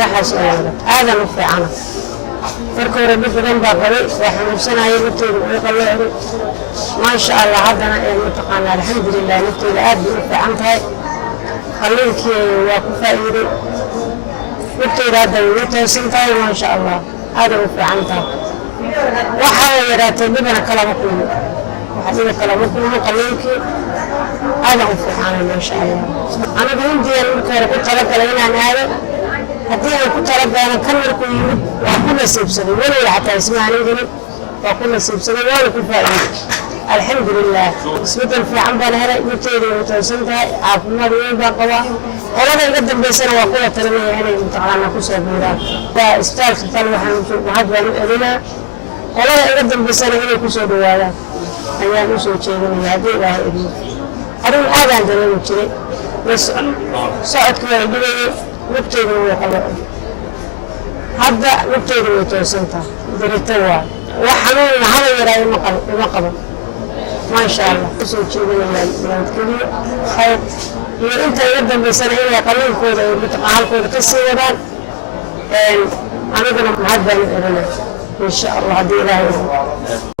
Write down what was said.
raxas هذا مفعنا marka hore mid badan baa qabay waa xanuunsanayay naftooda way qalleeyay ma sha Allah hadana ee mutaqaana alxamdulillah naftooda aad u fiican tahay qalliinkii waa ku faa'iiday naftooda hadda way toosin tahay ma sha Allah aad u fiican tahay waxa yaraatay dibana kala ma kulmo waxa kala ma kulmo qalliinkii aad u fiican ma sha Allah aniga intii marka hore ku talagalay inaan aado haddii aan ku talagalay kan markuu yimid waa ku nasiibsaday waliba xataa ismaani jirin waa ku nasiibsaday waana ku faa'iiday alxamdulillah isbedel fiican baan helay naftooda way toosan tahay caafimaad weyn baan qabaa qolada iga dambeysana waa kuwa talinaya inay mutaqaana ku soo biiraan waa isbitaalka tan waxaan mahad baan u celinaa qolada iga dambeysana inay ku soo dhawaadaan ayaan u soo jeedinaya haddii ilaahay idmo arrin aadaan dareemi jiray socodka waa dhigayay naftooda way qabaan hadda naftooda way toosan tahay dirita waa wax xanuun haba yaraayo ma qabo ما شاء الله kusoo jeedinayaan nabadgelyo khayr iyo inta iga dambeysana inay qalliinkooda iyo mutaqaalkooda ka sii wadaan aniguna mahad baan u celinaa insha Allah haddii ilaahay